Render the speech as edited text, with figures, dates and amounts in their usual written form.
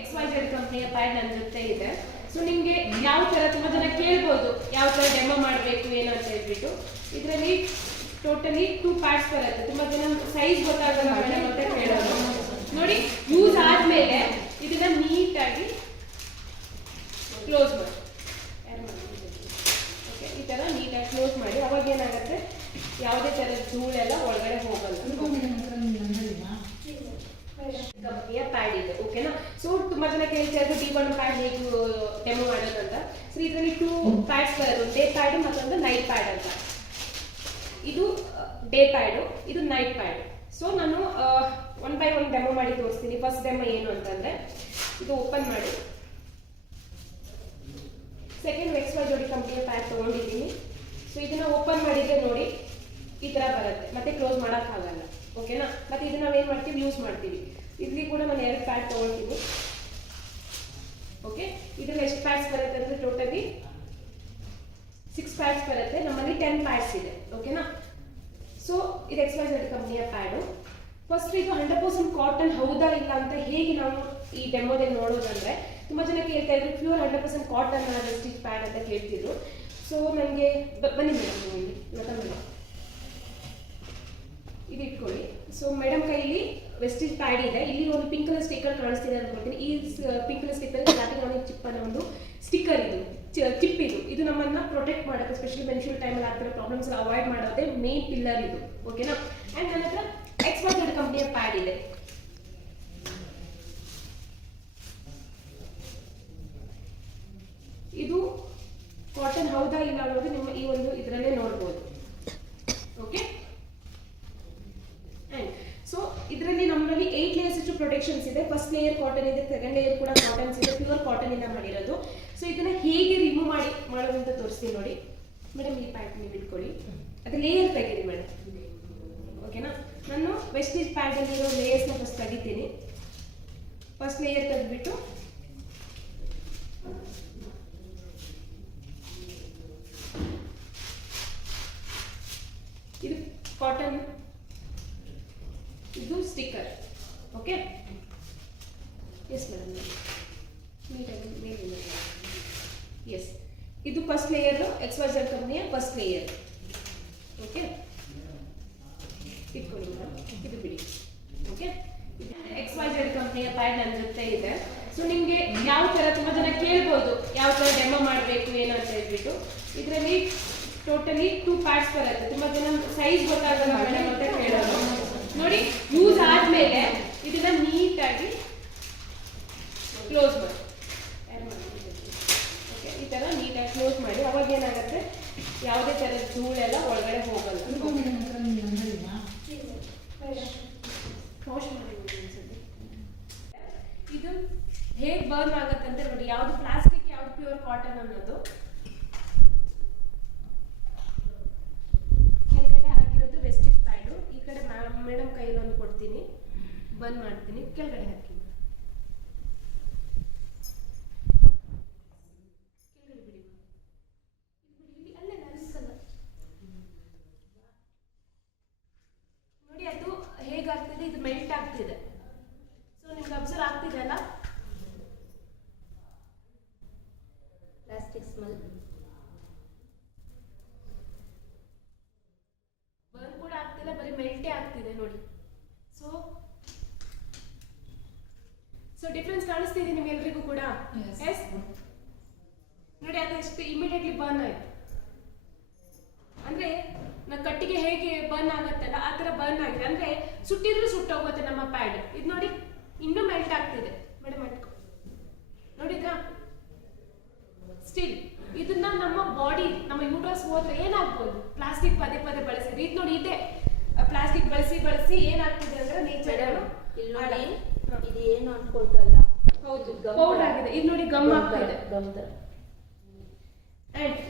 XYZ ಕಂಪನಿಯ pad ನನ್ನ ಜೊತೆ ಇದೆ. ಸೊ ನಿಮಗೆ ಯಾವ ಥರ ತುಂಬ ಜನ ಕೇಳ್ಬೋದು ಯಾವ ಥರ ಡೆಮೋ ಮಾಡಬೇಕು ಏನು ಅಂತ ಹೇಳ್ಬಿಟ್ಟು. ಇದರಲ್ಲಿ ಟೋಟಲಿ 2 ಪ್ಯಾಡ್ಸ್ ಬರುತ್ತೆ. ತುಂಬ ಜನ ಸೈಜ್ ಗೊತ್ತಾಗಲ್ಲ ಮೇಡಮ್ ಅಂತ ಕೇಳೋದು. ನೋಡಿ, ಯೂಸ್ ಆದಮೇಲೆ ಇದನ್ನ ನೀಟಾಗಿ ಕ್ಲೋಸ್ ಮಾಡಿ. ಓಕೆ, ಈ ಥರ ನೀಟಾಗಿ ಕ್ಲೋಸ್ ಮಾಡಿ. ಅವಾಗ ಏನಾಗುತ್ತೆ, ಯಾವುದೇ ಥರದ ಧೂಳೆಲ್ಲ ಒಳಗಡೆ ಹೋಗಲ್ಲ. ಕಂಪನಿಯ ಪ್ಯಾಡ್ ಇದೆ. ಓಕೆನಾ? ಸೊ ತುಂಬಾ ಜನ ಕೇಳ್ತಾ ಇದ್ರು D1 ಪ್ಯಾಡ್ ಹೇಗೆ ಡೆಮೋ ಮಾಡೋದು ಅಂತ. ಸೊ ಇದರಲ್ಲಿ 2 ಪ್ಯಾಡ್ಸ್ ಬರೋದು, ಡೇ ಪ್ಯಾಡ್ ಮತ್ತೊಂದು ನೈಟ್ ಪ್ಯಾಡ್ ಅಂತ. ಇದು ಡೇ ಪ್ಯಾಡು, ಇದು ನೈಟ್ ಪ್ಯಾಡ್. ಸೊ ನಾನು 1 by 1 ಡೆಮೋ ಮಾಡಿ ತೋರಿಸ್ತೀನಿ. ಫಸ್ಟ್ ಡೆಮೋ ಏನು ಅಂತಂದ್ರೆ, ಇದು ಓಪನ್ ಮಾಡಿ. ಸೆಕೆಂಡ್ XYZ ಕಂಪನಿಯ ಪ್ಯಾಡ್ ತೊಗೊಂಡಿದ್ದೀನಿ. ಸೊ ಇದನ್ನ ಓಪನ್ ಮಾಡಿದ್ರೆ ನೋಡಿ ಈ ಥರ ಬರುತ್ತೆ, ಮತ್ತೆ ಕ್ಲೋಸ್ ಮಾಡೋಕ್ಕಾಗಲ್ಲ. ಓಕೆನಾ? ಮತ್ತೆ ಇದನ್ನ ನಾವೇನು ಮಾಡ್ತೀವಿ, ಯೂಸ್ ಮಾಡ್ತೀವಿ. ಇಲ್ಲಿ ಕೂಡ ನಾನು 2 ಪ್ಯಾಡ್ ತೊಗೊಳ್ತೀನಿ. ಓಕೆ, ಇದರಲ್ಲಿ ಎಷ್ಟು ಪ್ಯಾಡ್ಸ್ ಬರುತ್ತೆ ಅಂದರೆ ಟೋಟಲಿ 6 ಪ್ಯಾಡ್ಸ್ ಬರುತ್ತೆ. ನಮ್ಮಲ್ಲಿ 10 ಪ್ಯಾಡ್ಸ್ ಇದೆ. ಓಕೆನಾ? ಸೊ ಇದು XYZ ಕಂಪನಿಯ ಪ್ಯಾಡು. ಫಸ್ಟ್ ಇದು 100% ಕಾಟನ್ ಹೌದಾ ಇಲ್ಲ ಅಂತ ಹೇಗೆ ನಾವು ಈ ಡೆಮೋದಲ್ಲಿ ನೋಡೋದಂದ್ರೆ, ತುಂಬ ಜನ ಕೇಳ್ತಾ ಇದ್ರು ಪ್ಯೂರ್ 100% ಕಾಟನ್ ಸ್ಟಿಚ್ ಪ್ಯಾಡ್ ಅಂತ ಕೇಳ್ತಿದ್ರು. ಸೊ ನನಗೆ ಬನ್ನಿ ಮೇಡಮ್, ಇಲ್ಲಿ ಮೇಡಮ್ ಇದು ಇಟ್ಕೊಳ್ಳಿ. ಸೊ ಮೇಡಮ್ ಕೈಲಿ ವೆಸ್ಟಿಜ್ ಪ್ಯಾಡ್ ಇದೆ. ಇಲ್ಲಿ ಒಂದು ಪಿಂಕ್ ಕಲರ್ ಸ್ಟಿಕ್ಕರ್ ಕಾಣಿಸ್ತಿದೆ ಅನ್ಕೊಳ್ತೀನಿ. ಈ pink colour sticker starting chip ಅನ್ನೋ ಒಂದು ಸ್ಟಿಕ್ಕರ್ ಇದು ಚಿಪ್ ಇದು ನಮ್ಮನ್ನ ಪ್ರೊಟೆಕ್ಟ್ ಮಾಡೋಕ್ಕೆ, ಎಸ್ಪೆಷಲಿ ಮೆನ್ಸ್ಟ್ರುಯಲ್ ಟೈಮಲ್ಲಿ ಆಗ್ತಿರೋ ಪ್ರಾಬ್ಲಮ್ಸ್ ಅವಾಯ್ಡ್ ಮಾಡೋದೇ ಮೇನ್ ಪಿಲ್ಲರ್ ಇದು. ಓಕೆನಾ? ಆ್ಯಂಡ್ ನನ್ನ ಹತ್ರ XYZ ಕಂಪನಿಯ ಪ್ಯಾಡ್ ಇದೆ. ಇದು ಕಾಟನ್ ಹೌದಾ ಇಲ್ಲ ಅನ್ನೋದು ನಿಮ್ಮ ಈ ಒಂದು ಇದರಲ್ಲೇ ನೋಡ್ಬೋದು. ಓಕೆ, ಸೊ ಇದರಲ್ಲಿ ನಮ್ಮಲ್ಲಿ 8 ಲೇಯರ್ಸ್ ಅಷ್ಟು ಪ್ರೊಟೆಕ್ಷನ್ಸ್ ಇದೆ. ಫಸ್ಟ್ ಲೇಯರ್ ಕಾಟನ್ ಇದೆ, ಸೆಕೆಂಡ್ ಲೇಯರ್ ಕೂಡ ಕಾಟನ್ಸ್ ಇದೆ, ಪ್ಯೂರ್ ಕಾಟನ್ ಇಂದ ಮಾಡಿರೋದು. ಸೊ ಇದನ್ನ ಹೇಗೆ ರಿಮೂವ್ ಮಾಡೋದು ಅಂತ ತೋರಿಸ್ತೀನಿ ನೋಡಿ. ಮೇಡಮ್ ಈ ಪ್ಯಾಡ್ ನೀವು ಇಟ್ಕೊಳ್ಳಿ, ಅದು ಲೇಯರ್ ತೆಗೀರಿ ಮೇಡಮ್. ಓಕೆನಾ? ನಾನು ವೆಸ್ಟೇಜ್ ಪ್ಯಾಡ್ ಅಲ್ಲಿರೋ ಲೇಯರ್ಸ್ನ ಫಸ್ಟ್ ತೆಗಿತೀನಿ. ಫಸ್ಟ್ ಲೇಯರ್ ತೆಗೆದ್ಬಿಟ್ಟು ಇದು ಕಾಟನ್, ಇದು sticker. Okay, yes madam, yes ಇದು ಫಸ್ಟ್ ಲೇಯರ್, XYZ ಕಂಪನಿಯ ಫಸ್ಟ್ ಲೇಯರ್. ಓಕೆ, ಇಟ್ಕೊಳ್ಳಿ ಮೇಡಮ್, ಇದು ಬಿಡಿ. ಓಕೆ, XYZ ಕಂಪನಿಯ ಪ್ಯಾಡ್ ನನ್ನ ಜೊತೆ ಇದೆ. ಸೊ ನಿಮಗೆ ಯಾವ ಥರ ತುಂಬ ಜನ ಕೇಳ್ಬೋದು ಯಾವ ಥರ ಡೆಮೋ ಮಾಡಬೇಕು ಏನು ಅಂತ ಹೇಳ್ಬಿಟ್ಟು. ಇದರಲ್ಲಿ ಟೋಟಲಿ 2 ಪ್ಯಾಡ್ಸ್ ಬರುತ್ತೆ. ತುಂಬ ಜನ ಸೈಜ್ ಗೊತ್ತಾಗಲ್ಲ ಮೇಡಮ್ ಅಂತ ಕೇಳೋದು. ನೋಡಿ, ಯೂಸ್ ಆದಮೇಲೆ ಇದನ್ನ ನೀಟಾಗಿ ಕ್ಲೋಸ್ ಮಾಡಿ. ಓಕೆ, ಈ ಥರ ನೀಟಾಗಿ ಕ್ಲೋಸ್ ಮಾಡಿ. ಅವಾಗ ಏನಾಗುತ್ತೆ, ಯಾವುದೇ ಥರದ ಧೂಳೆಲ್ಲ ಒಳಗಡೆ ಹೋಗಲ್ಲ. ವಾಶ್ ಮಾಡಿ ಅನ್ಸುತ್ತೆ. ಇದು ಹೇಗೆ ಬರ್ನ್ ಆಗುತ್ತೆ ಅಂತ ನೋಡಿ, ಯಾವುದು ಪ್ಲಾಸ್ಟಿಕ್ ಯಾವುದು ಪ್ಯೂರ್ ಕಾಟನ್ ಅನ್ನೋದು. ಕೆಳಗಡೆ ಹಾಕಿರೋದು ವೆಸ್ಟಿಜ್ ಪ್ಯಾಡು. ಈ ಕಡೆ ಮೇಡಮ್ ಕೈಯಲ್ಲಿ ಒಂದು ಕೊಡ್ತೀನಿ, ಬಂದ್ ಮಾಡ್ತೀನಿ. ಕೆಳಗಡೆ ಹಾಕಿ, ಕೆಳಗಡೆ ಬಿಡಿ, ಅಲ್ಲೇ ಅನಿಸಲ್ಲ ನೋಡಿ. ಅದು ಹೇಗಾಗ್ತಿದೆ, ಇದು ಮೆಲ್ಟ್ ಆಗ್ತಿದೆ. ಸೊ ನಿಮ್ಗೆ ಅಬ್ಸರ್ವ್ ಆಗ್ತಿದೆ ಅಲ್ಲ, ಪ್ಲಾಸ್ಟಿಕ್ ಸ್ಮೆಲ್. ಬರ್ನ್ ಕೂಡ ಆಗ್ತಿಲ್ಲ, ಬರೀ ಮೆಲ್ಟೇ ಆಗ್ತಿದೆ ನೋಡಿ. ಸೊ ಡಿಫ್ರೆನ್ಸ್ ಕಾಣಿಸ್ತಿದೆ ನಿಮ್ಗೆಲ್ರಿಗೂ ಕೂಡ. ಎಸ್ ನೋಡಿ, ಅದು ಎಷ್ಟು ಇಮಿಡಿಯೇಟ್ಲಿ ಬರ್ನ್ ಆಯ್ತು ಅಂದ್ರೆ, ನಾ ಕಟ್ಟಿಗೆ ಹೇಗೆ ಬರ್ನ್ ಆಗತ್ತಲ್ಲ ಆ ಥರ ಬರ್ನ್ ಆಗಿದೆ. ಅಂದ್ರೆ ಸುಟ್ಟಿದ್ರು ಸುಟ್ಟೋಗುತ್ತೆ ನಮ್ಮ ಪ್ಯಾಡ್. ಇದು ನೋಡಿ, ಇನ್ನೂ ಮೆಲ್ಟ್ ಆಗ್ತಿದೆ ಮೇಡಮ್. ನೋಡಿದ್ರಾ? ಸ್ಟಿಲ್ ಇದನ್ನ ನಮ್ಮ ಬಾಡಿ, ನಮ್ಮ ಯೂಟ್ರಸ್ ಹೋದ್ರೆ ಏನಾಗ್ಬೋದು, ಪ್ಲಾಸ್ಟಿಕ್ ಪದೇ ಪದೇ ಬಳಸಿದ್ರೆ. ಇದು ನೋಡಿ, ಇದೆ ಪ್ಲಾಸ್ಟಿಕ್ ಬಳಸಿ ಏನಾಗ್ತಿದೆ ಅಂದ್ರೆ ನೇಚರ್ ನೋಡಿ, ಇದು ಏನು ಅನ್ಕೊಳ್ತಲ್ಲ. ಹೌದು, ಪೌಡರ್ ಆಗಿದೆ. ಇದು ನೋಡಿ, ಗಮ್ ಆಗ್ತಿದೆ. ಗಮ್ ತರ. ಅಂಡ್